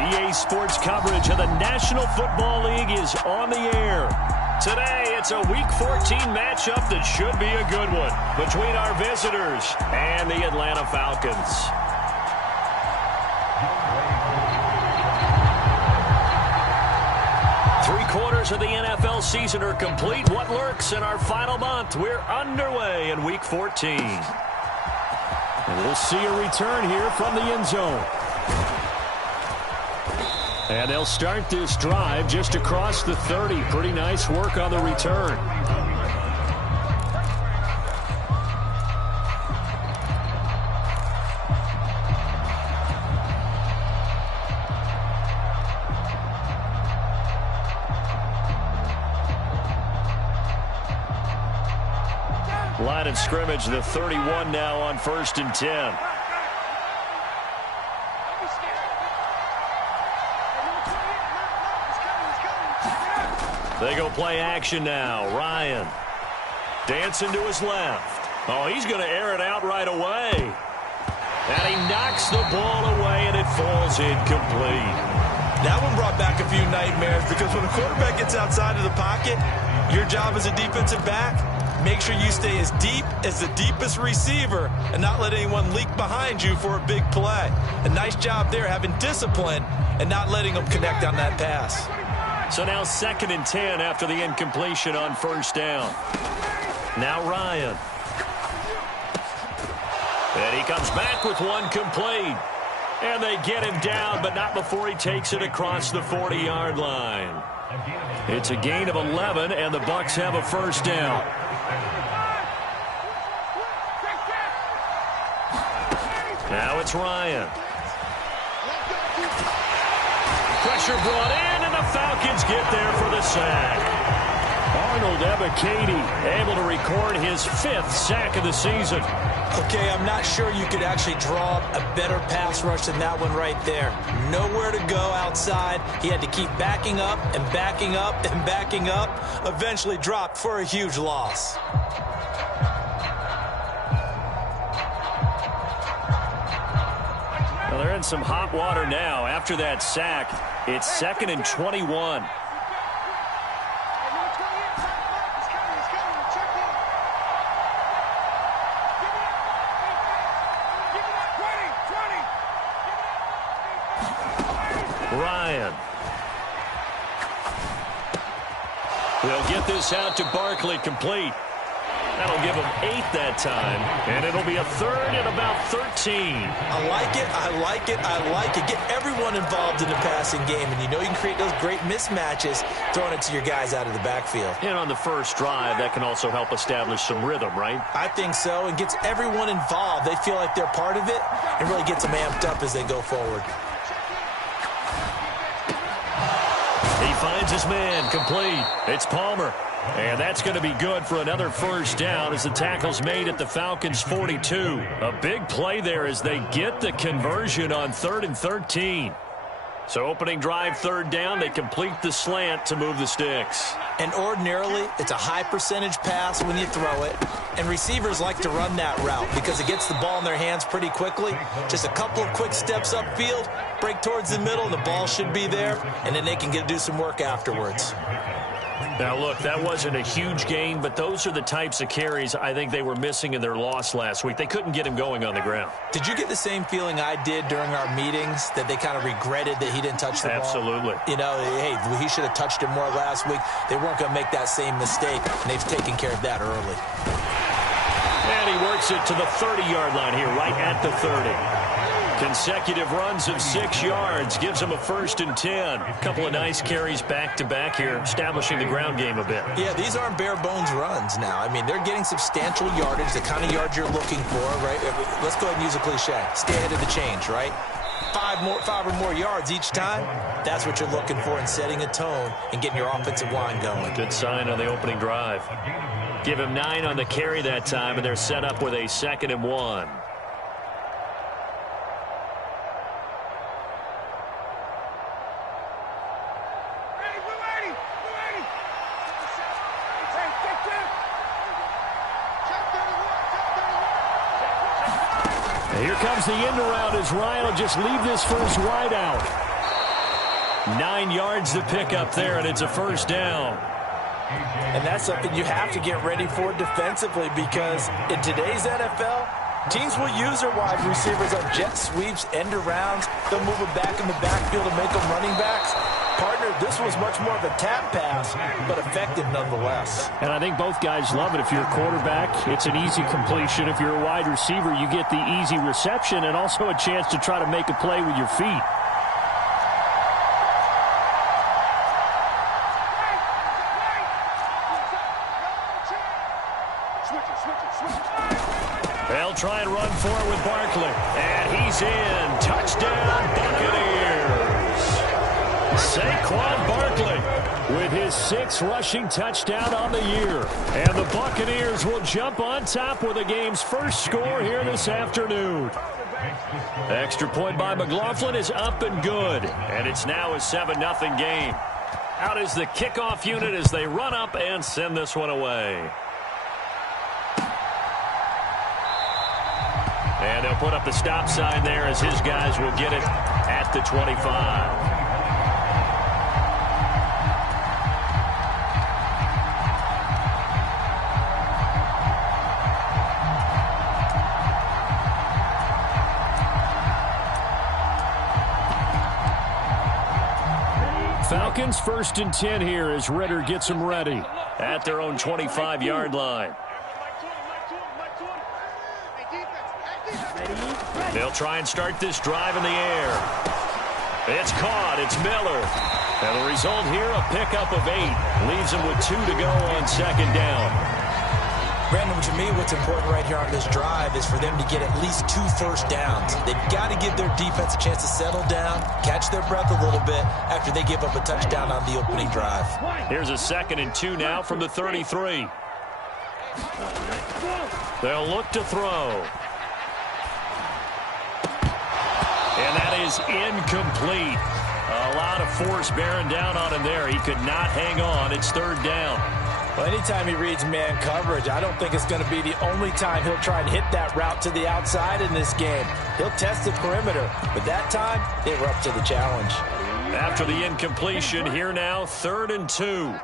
EA Sports coverage of the National Football League is on the air. Today, it's a Week 14 matchup that should be a good one between our visitors and the Atlanta Falcons. Three-quarters of the NFL season are complete. What lurks in our final month? We're underway in Week 14. And we'll see a return here from the end zone. And they'll start this drive just across the 30. Pretty nice work on the return. Line of scrimmage, the 31 now on 1st and 10. They go play action now. Ryan dancing to his left. Oh, he's going to air it out right away. And he knocks the ball away, and it falls incomplete. That one brought back a few nightmares because when a quarterback gets outside of the pocket, your job as a defensive back, make sure you stay as deep as the deepest receiver and not let anyone leak behind you for a big play. A nice job there having discipline and not letting them connect on that pass. So now 2nd and 10 after the incompletion on 1st down. Now Ryan. And he comes back with one complete. And they get him down, but not before he takes it across the 40-yard line. It's a gain of 11, and the Bucs have a 1st down. Now it's Ryan. Pressure brought in, and the Falcons get there for the sack. Arnold Ebiketie able to record his 5th sack of the season. Okay, I'm not sure you could actually draw a better pass rush than that one right there. Nowhere to go outside. He had to keep backing up and backing up and backing up. Eventually dropped for a huge loss. Well, they're in some hot water now. After that sack, it's 2nd and 21. Ryan. They'll get this out to Barkley, complete. That'll give him 8 that time, and it'll be a 3rd and about 13. I like it, I like it, I like it. Get everyone involved in the passing game, and you know you can create those great mismatches throwing it to your guys out of the backfield. And on the first drive, that can also help establish some rhythm, right? I think so, and gets everyone involved. They feel like they're part of it, and really gets them amped up as they go forward. He finds his man, complete. It's Palmer. And that's going to be good for another 1st down as the tackle's made at the Falcons' 42. A big play there as they get the conversion on 3rd and 13. So opening drive, 3rd down, they complete the slant to move the sticks. And ordinarily, it's a high percentage pass when you throw it. And receivers like to run that route because it gets the ball in their hands pretty quickly. Just a couple of quick steps upfield, break towards the middle, and the ball should be there. And then they can do some work afterwards. Now, look, that wasn't a huge gain, but those are the types of carries I think they were missing in their loss last week. They couldn't get him going on the ground. Did you get the same feeling I did during our meetings, that they kind of regretted that he didn't touch the ball? Absolutely. You know, hey, he should have touched it more last week. They weren't going to make that same mistake, and they've taken care of that early. And he works it to the 30-yard line here, right at the 30. Consecutive runs of 6 yards gives them a 1st and 10. A couple of nice carries back-to-back here, establishing the ground game a bit. Yeah, these aren't bare-bones runs now. I mean, they're getting substantial yardage, the kind of yards you're looking for, right? Let's go ahead and use a cliche. Stay ahead of the change, right? 5 or more yards each time, that's what you're looking for in setting a tone and getting your offensive line going. Good sign on the opening drive. Give him 9 on the carry that time, and they're set up with a 2nd and 1. Here comes the end around as Ryan will just leave this first wide out. 9 yards to pick up there, and it's a first down. And that's something you have to get ready for defensively, because in today's NFL, teams will use their wide receivers on jet sweeps, end arounds. They'll move them back in the backfield and make them running backs. Partner, this was much more of a tap pass, but effective nonetheless. And I think both guys love it. If you're a quarterback, it's an easy completion. If you're a wide receiver, you get the easy reception and also a chance to try to make a play with your feet. They'll try and run for it with Barkley. And he's in. Touchdown, Buccaneers. Saquon Barkley with his 6th rushing touchdown on the year. And the Buccaneers will jump on top with the game's first score here this afternoon. Extra point by McLaughlin is up and good. And it's now a 7-0 game. Out is the kickoff unit as they run up and send this one away. And they'll put up the stop sign there as his guys will get it at the 25. Falcons 1st and 10 here as Ritter gets them ready at their own 25-yard line. They'll try and start this drive in the air. It's caught. It's Miller. And the result here, a pickup of 8. Leaves them with 2 to go on 2nd down. Brandon, to me, what's important right here on this drive is for them to get at least 2 first downs. They've got to give their defense a chance to settle down, catch their breath a little bit after they give up a touchdown on the opening drive. Here's a 2nd and 2 now from the 33. They'll look to throw. And that is incomplete. A lot of force bearing down on him there. He could not hang on. It's 3rd down. Well, anytime he reads man coverage, I don't think it's going to be the only time he'll try and hit that route to the outside in this game. He'll test the perimeter, but that time, they were up to the challenge. After the incompletion, here now, 3rd and 2.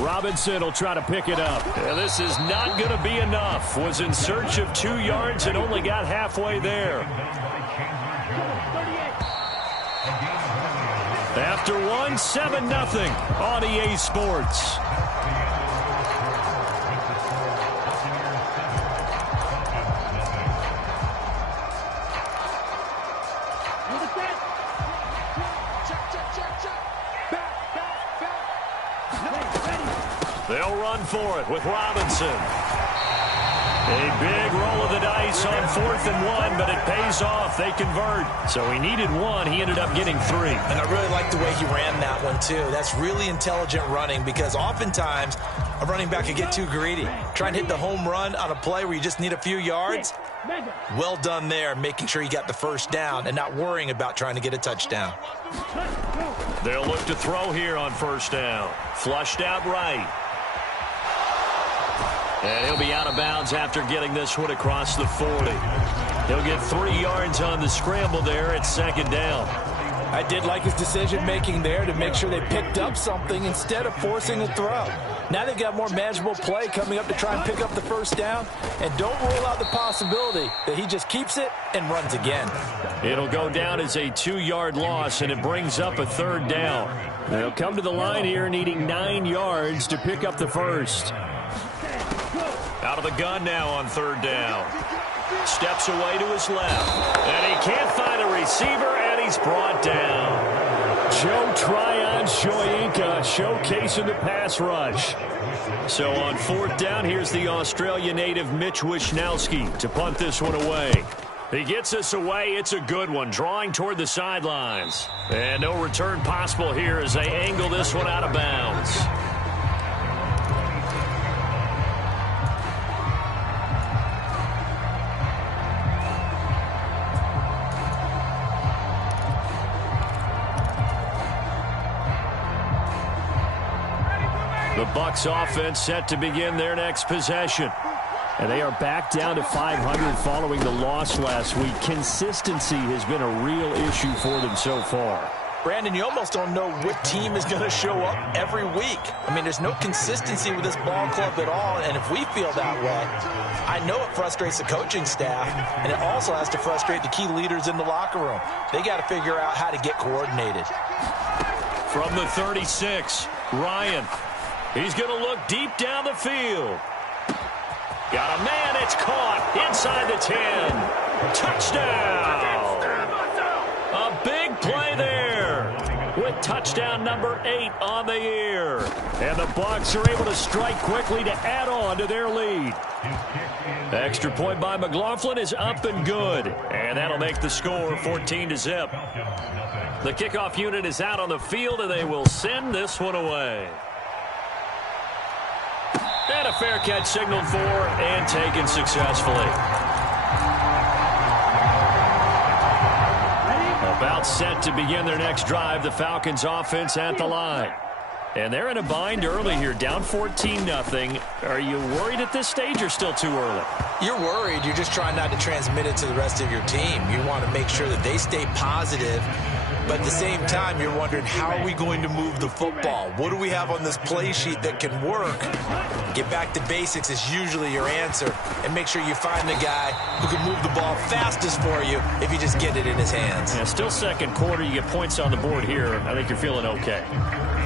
Robinson will try to pick it up. And this is not going to be enough. Was in search of 2 yards and only got halfway there. After 7-0 on EA Sports. They'll run for it with Robinson. A big roll of the dice on 4th and 1, but it pays off. They convert. So he needed 1. He ended up getting 3. And I really like the way he ran that one, too. That's really intelligent running, because oftentimes a running back can get too greedy. Try and hit the home run on a play where you just need a few yards. Well done there, making sure you got the first down and not worrying about trying to get a touchdown. They'll look to throw here on 1st down. Flushed out right. And he'll be out of bounds after getting this one across the 40. He'll get 3 yards on the scramble there at 2nd down. I did like his decision-making there to make sure they picked up something instead of forcing a throw. Now they've got more manageable play coming up to try and pick up the first down. And don't rule out the possibility that he just keeps it and runs again. It'll go down as a 2-yard loss, and it brings up a 3rd down. They'll come to the line here needing 9 yards to pick up the first. Out of the gun now on 3rd down. Steps away to his left. And he can't find a receiver, and he's brought down. Joe Tryon-Shoyinka showcasing the pass rush. So on 4th down, here's the Australia native Mitch Wishnowsky to punt this one away. He gets us away. It's a good one, drawing toward the sidelines. And no return possible here as they angle this one out of bounds. The Bucs offense set to begin their next possession. And they are back down to 500 following the loss last week. Consistency has been a real issue for them so far. Brandon, you almost don't know what team is going to show up every week. I mean, there's no consistency with this ball club at all, and if we feel that way, I know it frustrates the coaching staff, and it also has to frustrate the key leaders in the locker room. They got to figure out how to get coordinated. From the 36, Ryan. He's going to look deep down the field. Got a man, it's caught inside the 10. Touchdown! A big play there with touchdown number 8 on the year. And the Bucs are able to strike quickly to add on to their lead. Extra point by McLaughlin is up and good. And that'll make the score 14-0. The kickoff unit is out on the field, and they will send this one away. And a fair catch signaled for and taken successfully. About set to begin their next drive, the Falcons offense at the line. And they're in a bind early here, down 14-0. Are you worried at this stage or still too early? You're worried. You're just trying not to transmit it to the rest of your team. You want to make sure that they stay positive. But at the same time, you're wondering, how are we going to move the football? What do we have on this play sheet that can work? Get back to basics is usually your answer. And make sure you find the guy who can move the ball fastest for you if you just get it in his hands. Yeah, still second quarter. You get points on the board here. I think you're feeling okay.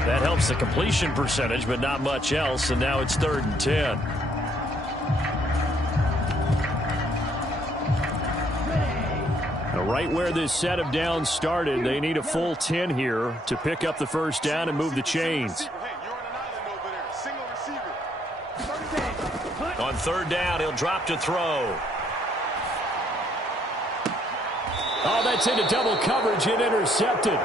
That helps the completion percentage, but not much else. And now it's 3rd and 10. Right where this set of downs started, they need a full 10 here to pick up the first down and move the chains. On 3rd down, he'll drop to throw. Oh, that's into double coverage and intercepted.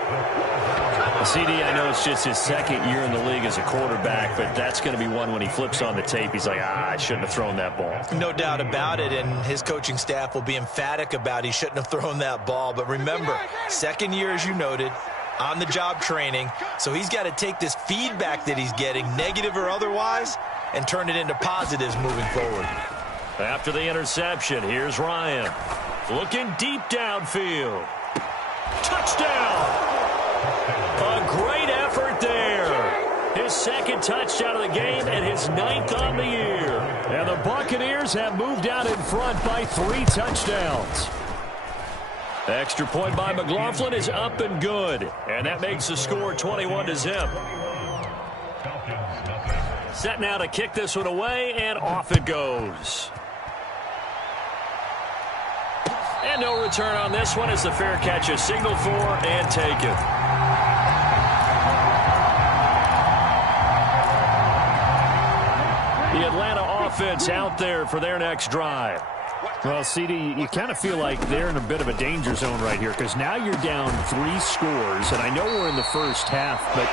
CD, I know it's just his 2nd year in the league as a quarterback, but that's going to be one when he flips on the tape. He's like, I shouldn't have thrown that ball. No doubt about it, and his coaching staff will be emphatic about he shouldn't have thrown that ball. But remember, 2nd year, as you noted, on-the-job training, so he's got to take this feedback that he's getting, negative or otherwise, and turn it into positives moving forward. After the interception, here's Ryan. Looking deep downfield. Touchdown! A great effort there. His 2nd touchdown of the game and his 9th on the year. And the Buccaneers have moved out in front by 3 touchdowns. Extra point by McLaughlin is up and good. And that makes the score 21-0. Set now to kick this one away, and off it goes. And no return on this one as the fair catch is signaled for and taken. The Atlanta offense out there for their next drive. Well, CD, you kind of feel like they're in a bit of a danger zone right here because now you're down 3 scores, and I know we're in the first half, but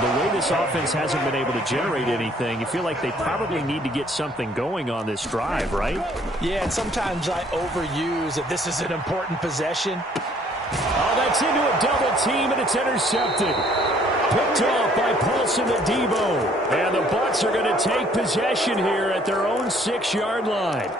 the way this offense hasn't been able to generate anything, you feel like they probably need to get something going on this drive, right? Yeah, and sometimes I overuse that this is an important possession. Oh, that's into a double team, and it's intercepted. Picked off by Paulson to Debo. And the Bucs are going to take possession here at their own 6-yard line.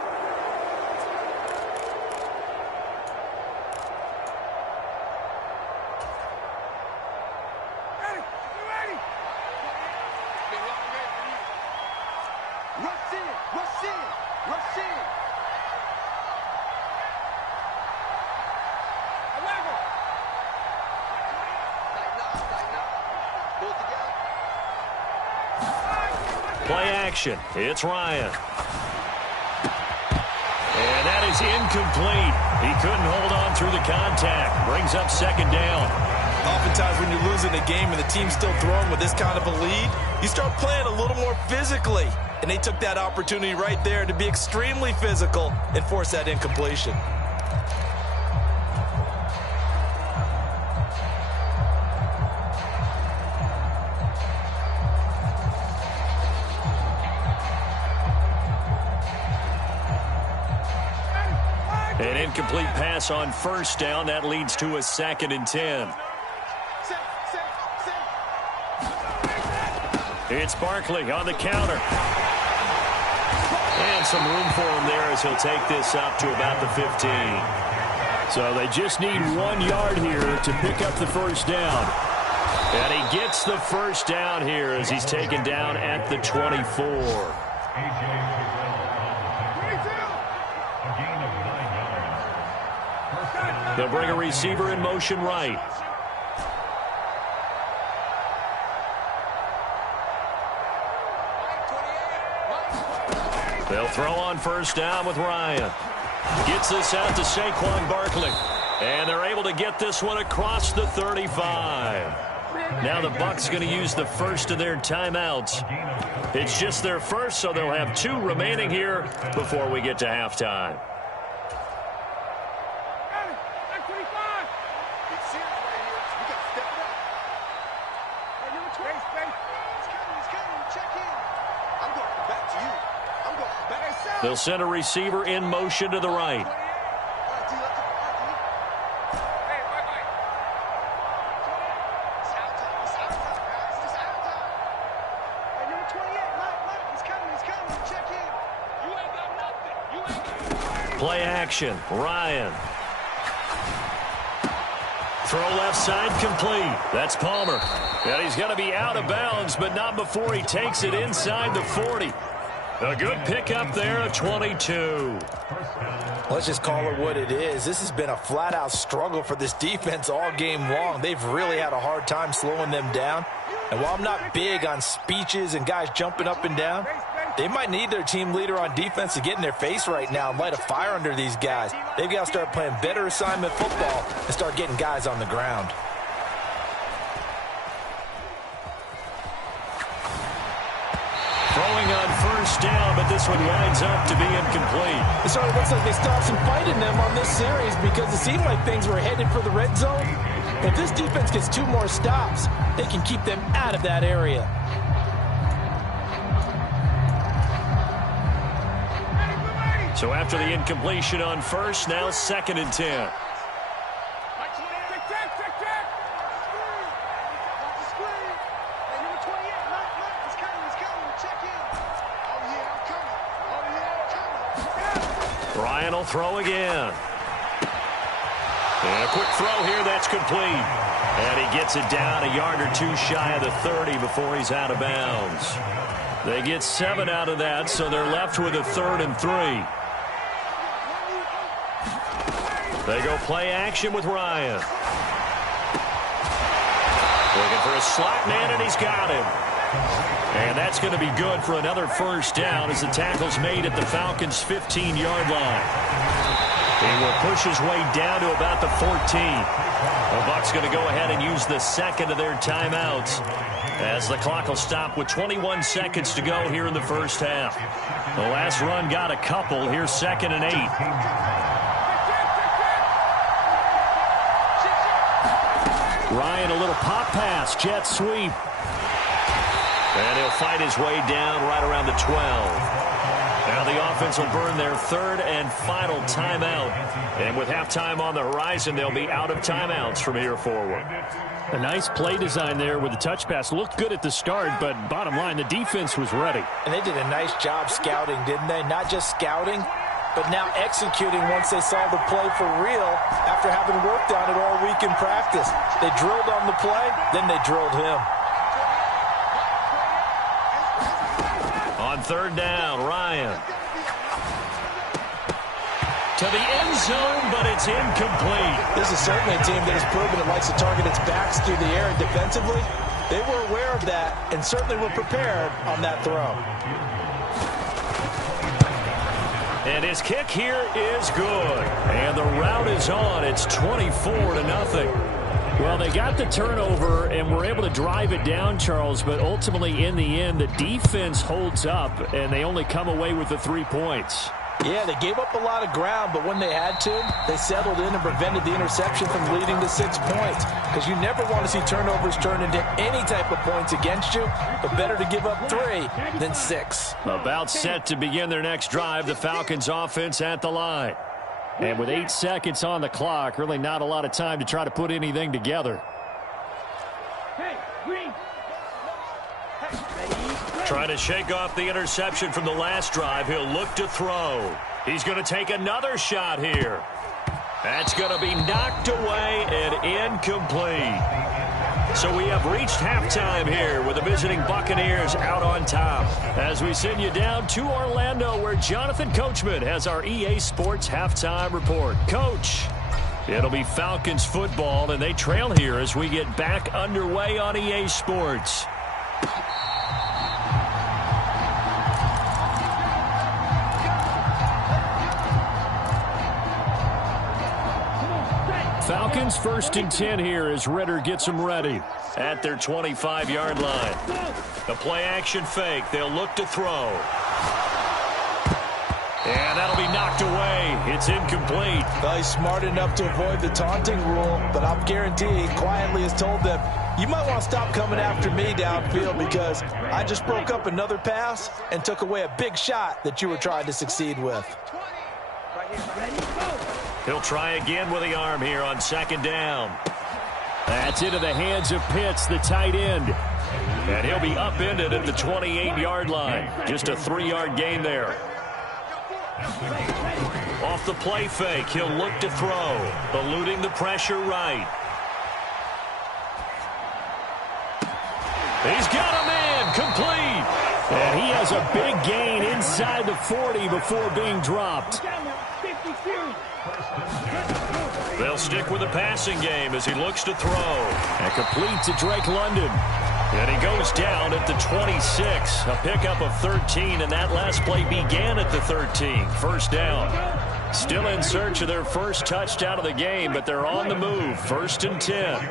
Play action. It's Ryan. And that is incomplete. He couldn't hold on through the contact. Brings up 2nd down. Oftentimes when you're losing a game and the team's still throwing with this kind of a lead, you start playing a little more physically. And they took that opportunity right there to be extremely physical and force that incompletion. An incomplete pass on 1st down. That leads to a 2nd and 10. It's Barkley on the counter. And some room for him there as he'll take this up to about the 15. So they just need 1 yard here to pick up the first down. And he gets the first down here as he's taken down at the 24. They'll bring a receiver in motion right. They'll throw on first down with Ryan. Gets this out to Saquon Barkley. And they're able to get this one across the 35. Now the Bucs going to use the first of their timeouts. It's just their first, so they'll have 2 remaining here before we get to halftime. They'll send a receiver in motion to the right. Play action. Ryan. Throw left side complete. That's Palmer. And he's going to be out of bounds, but not before he takes it inside the 40. A good pickup there of 22. Let's just call it what it is. This has been a flat-out struggle for this defense all game long. They've really had a hard time slowing them down. And while I'm not big on speeches and guys jumping up and down, they might need their team leader on defense to get in their face right now and light a fire under these guys. They've got to start playing better assignment football and start getting guys on the ground. Throwing on first down, but this one winds up to be incomplete. It sort of looks like they stopped some fight in them on this series because it seemed like things were headed for the red zone. If this defense gets 2 more stops, they can keep them out of that area. So after the incompletion on first, now 2nd and 10. Ryan will throw again. And a quick throw here, that's complete. And he gets it down a yard or 2 shy of the 30 before he's out of bounds. They get 7 out of that, so they're left with a 3rd and 3. They go play action with Ryan. Looking for a slot man, and he's got him. And that's going to be good for another first down as the tackle's made at the Falcons' 15-yard line. He will push his way down to about the 14. The Bucs going to go ahead and use the 2nd of their timeouts as the clock will stop with 21 seconds to go here in the first half. The last run got a couple. Here's 2nd and 8. Ryan, a little pop pass, jet sweep. And he'll fight his way down right around the 12. Now the offense will burn their 3rd and final timeout. And with halftime on the horizon, they'll be out of timeouts from here forward. A nice play design there with the touch pass. Looked good at the start, but bottom line, the defense was ready. And they did a nice job scouting, didn't they? Not just scouting, but now executing once they saw the play for real after having worked on it all week in practice. They drilled on the play, then they drilled him. On 3rd down, Ryan. To the end zone, but it's incomplete. This is certainly a team that has proven it likes to target its backs through the air, and defensively, they were aware of that and certainly were prepared on that throw. And his kick here is good. And the route is on. It's 24-0. Well, they got the turnover and were able to drive it down, Charles, but ultimately in the end, the defense holds up, and they only come away with the 3 points. Yeah, they gave up a lot of ground, but when they had to, they settled in and prevented the interception from leading to 6 points. Because you never want to see turnovers turn into any type of points against you, but better to give up 3 than 6. About set to begin their next drive, the Falcons offense at the line. And with 8 seconds on the clock, really not a lot of time to try to put anything together. Hey, Green. Hey, ready, Trying to shake off the interception from the last drive. He'll look to throw. He's going to take another shot here. That's going to be knocked away and incomplete. So we have reached halftime here with the visiting Buccaneers out on top. As we send you down to Orlando, where Jonathan Coachman has our EA Sports halftime report. Coach, it'll be Falcons football, and they trail here as we get back underway on EA Sports. Falcons 1st and 10 here as Ritter gets them ready at their 25-yard line. The play action fake. They'll look to throw. And that'll be knocked away. It's incomplete. Well, he's smart enough to avoid the taunting rule, but I'm guaranteeing he quietly has told them, you might want to stop coming after me downfield because I just broke up another pass and took away a big shot that you were trying to succeed with. He'll try again with the arm here on 2nd down. That's into the hands of Pitts, the tight end. And he'll be upended at the 28-yard line. Just a 3-yard gain there. Off the play fake, he'll look to throw. Eluding the pressure right. He's got a man, complete. And he has a big gain inside the 40 before being dropped. They'll stick with the passing game as he looks to throw. And complete to Drake London. And he goes down at the 26. A pickup of 13, and that last play began at the 13. 1st down. Still in search of their first touchdown of the game, but they're on the move. 1st and 10.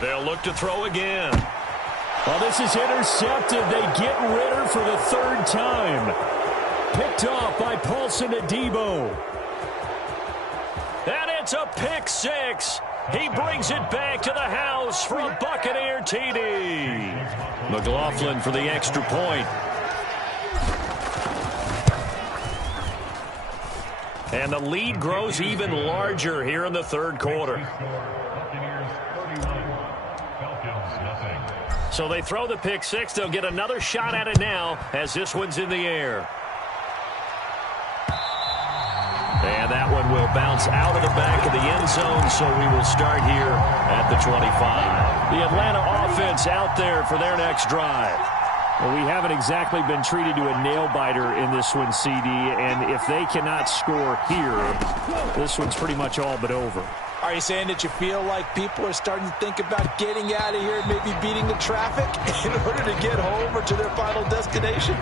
They'll look to throw again. Well, this is intercepted. They get Ritter for the 3rd time. Picked off by Paulson Adebo. And it's a pick 6. He brings it back to the house for a Buccaneer TD. McLaughlin for the extra point. And the lead grows even larger here in the 3rd quarter. So they throw the pick 6. They'll get another shot at it now as this one's in the air. And that one will bounce out of the back of the end zone, so we will start here at the 25. The Atlanta offense out there for their next drive. Well, we haven't exactly been treated to a nail-biter in this one, CD, and if they cannot score here, this one's pretty much all but over. Are you saying that you feel like people are starting to think about getting out of here and maybe beating the traffic in order to get home or to their final destination?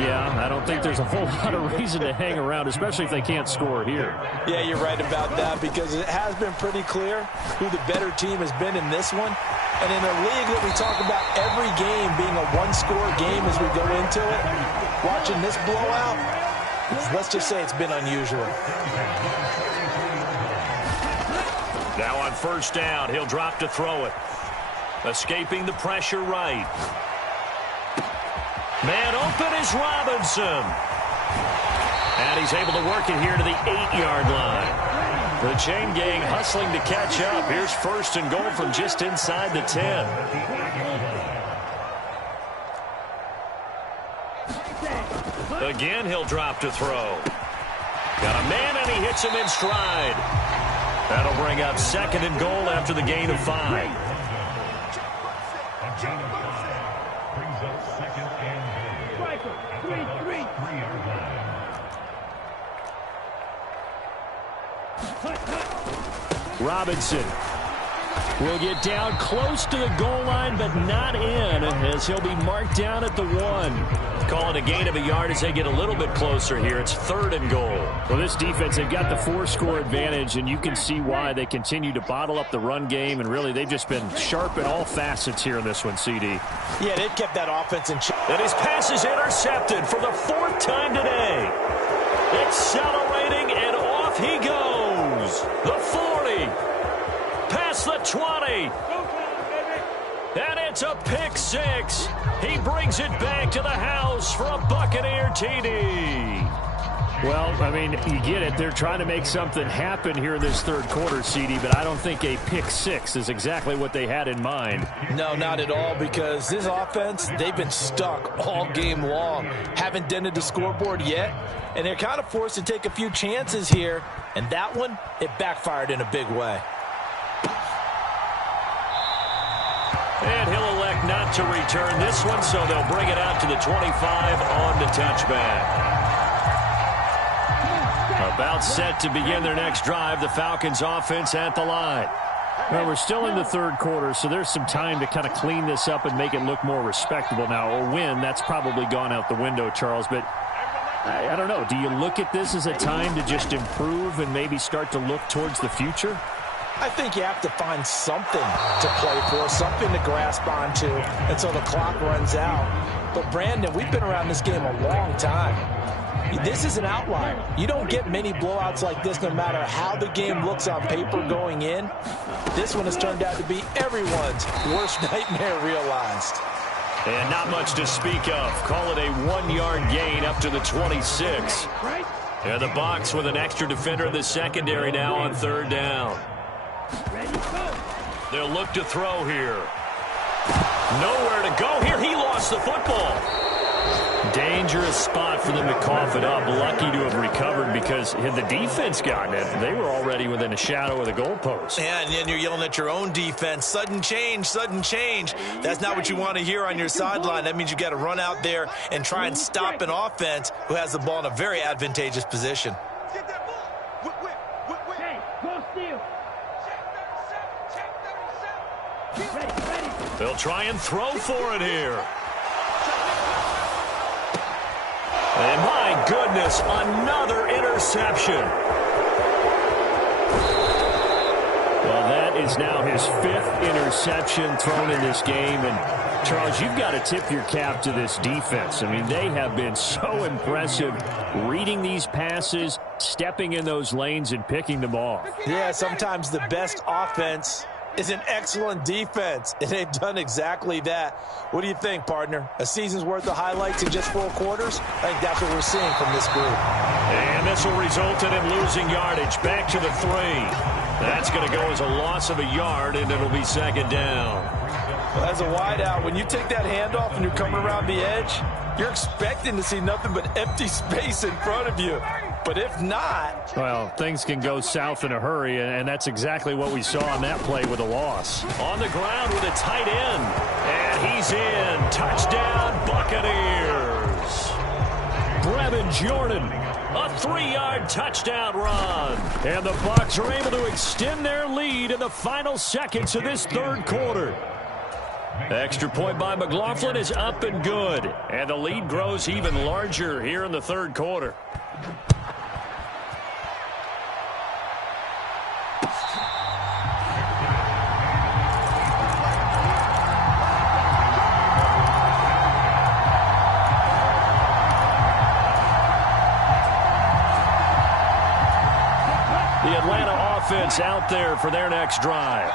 Yeah, I don't think there's a whole lot of reason to hang around, especially if they can't score here. Yeah, you're right about that because it has been pretty clear who the better team has been in this one. And in a league that we talk about every game being a one-score game as we go into it, watching this blowout, let's just say it's been unusual. Now on 1st down, he'll drop to throw it. Escaping the pressure right. Man open is Robinson. And he's able to work it here to the 8-yard line. The chain gang hustling to catch up. Here's 1st and goal from just inside the 10. Again, he'll drop to throw. Got a man, and he hits him in stride. That'll bring up 2nd and goal after the gain of 5. Robinson will get down close to the goal line, but not in, as he'll be marked down at the 1. Calling a gain of a yard as they get a little bit closer here. It's 3rd and goal. Well, this defense, they've got the 4-score advantage, and you can see why they continue to bottle up the run game, and really they've just been sharp in all facets here in this one, CD. Yeah, they've kept that offense in check. And his pass is intercepted for the 4th time today. Accelerating, and off he goes. The 40. Past the 20. And it's a pick 6. He brings it back to the house for a Buccaneer TD. Well, I mean, you get it. They're trying to make something happen here in this third quarter, CD, but I don't think a pick six is exactly what they had in mind. No, not at all, because this offense, they've been stuck all game long. Haven't dented the scoreboard yet, and they're kind of forced to take a few chances here, and that one, it backfired in a big way. And he'll elect not to return this one, so they'll bring it out to the 25 on the touchback. About set to begin their next drive, the Falcons offense at the line. Well, we're still in the third quarter, so there's some time to kind of clean this up and make it look more respectable. Now, a win, that's probably gone out the window, Charles, but I don't know. Do you look at this as a time to just improve and maybe start to look towards the future? I think you have to find something to play for, something to grasp onto until the clock runs out. But, Brandon, we've been around this game a long time. This is an outlier. You don't get many blowouts like this no matter how the game looks on paper going in. This one has turned out to be everyone's worst nightmare realized. And not much to speak of. Call it a 1-yard gain up to the 26. And the box with an extra defender in the secondary now on third down. They'll look to throw here. Nowhere to go here. He lost the football. Dangerous spot for them to cough it up. Lucky to have recovered because had the defense gotten it, they were already within a shadow of the goalpost. Yeah, and then you're yelling at your own defense. Sudden change, sudden change. That's not what you want to hear on your sideline. That means you got to run out there and try and stop an offense who has the ball in a very advantageous position. They'll try and throw for it here. And my goodness, another interception. Well, that is now his 5th interception thrown in this game. And, Charles, you've got to tip your cap to this defense. I mean, they have been so impressive reading these passes, stepping in those lanes, and picking them off. Yeah, sometimes the best offense is an excellent defense, and they've done exactly that. What do you think, partner? A season's worth of highlights in just 4 quarters? I think that's what we're seeing from this group. And this will result in him losing yardage. Back to the 3. That's going to go as a loss of a yard, and it'll be second down. Well, as a wideout, when you take that handoff and you're coming around the edge, you're expecting to see nothing but empty space in front of you. But if not... Well, things can go south in a hurry, and that's exactly what we saw on that play with a loss. On the ground with a tight end. And he's in. Touchdown, Buccaneers. Brevin Jordan, a 3-yard touchdown run. And the Bucs are able to extend their lead in the final seconds of this third quarter. Extra point by McLaughlin is up and good. And the lead grows even larger here in the third quarter. Out there for their next drive.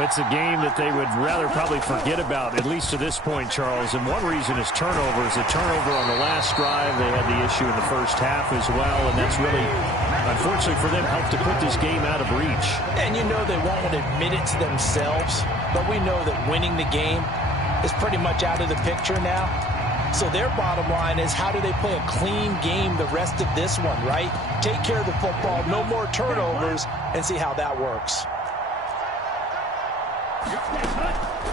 It's a game that they would rather probably forget about, at least to this point, Charles. And one reason is turnovers. A turnover on the last drive. They had the issue in the first half as well, and that's really, unfortunately for them, helped to put this game out of reach. And you know they won't admit it to themselves, but we know that winning the game is pretty much out of the picture now. So their bottom line is, how do they play a clean game the rest of this one, right? Take care of the football, no more turnovers, and see how that works.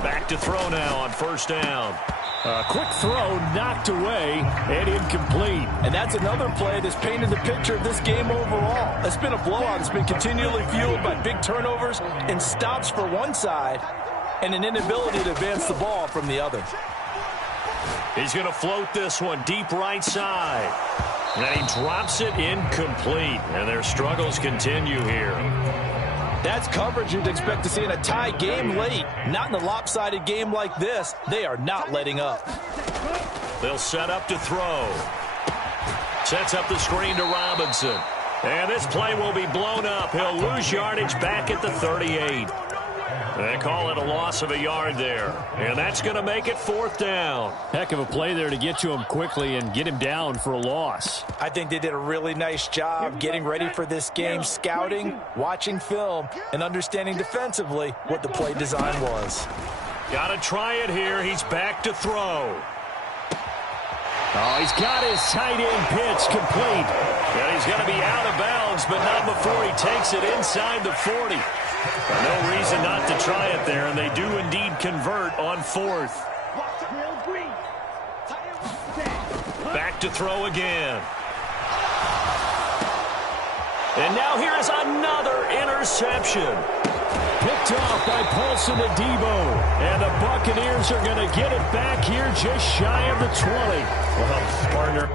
Back to throw now on first down. A quick throw knocked away and incomplete. And that's another play that's painted the picture of this game overall. It's been a blowout. It's been continually fueled by big turnovers and stops for one side and an inability to advance the ball from the other. He's going to float this one deep right side. And he drops it incomplete. And their struggles continue here. That's coverage you'd expect to see in a tie game late. Not in a lopsided game like this. They are not letting up. They'll set up to throw. Sets up the screen to Robinson. And this play will be blown up. He'll lose yardage back at the 38. They call it a loss of a yard there. And that's going to make it 4th down. Heck of a play there to get to him quickly and get him down for a loss. I think they did a really nice job getting ready for this game, scouting, watching film, and understanding defensively what the play design was. Got to try it here. He's back to throw. Oh, he's got his tight end pitch complete. And he's going to be out of bounds, but not before he takes it inside the 40. No reason not to try it there, and they do indeed convert on 4th. Back to throw again. And now here is another interception. Picked off by Paulson Adebo. And the Buccaneers are going to get it back here just shy of the 20. Well, partner,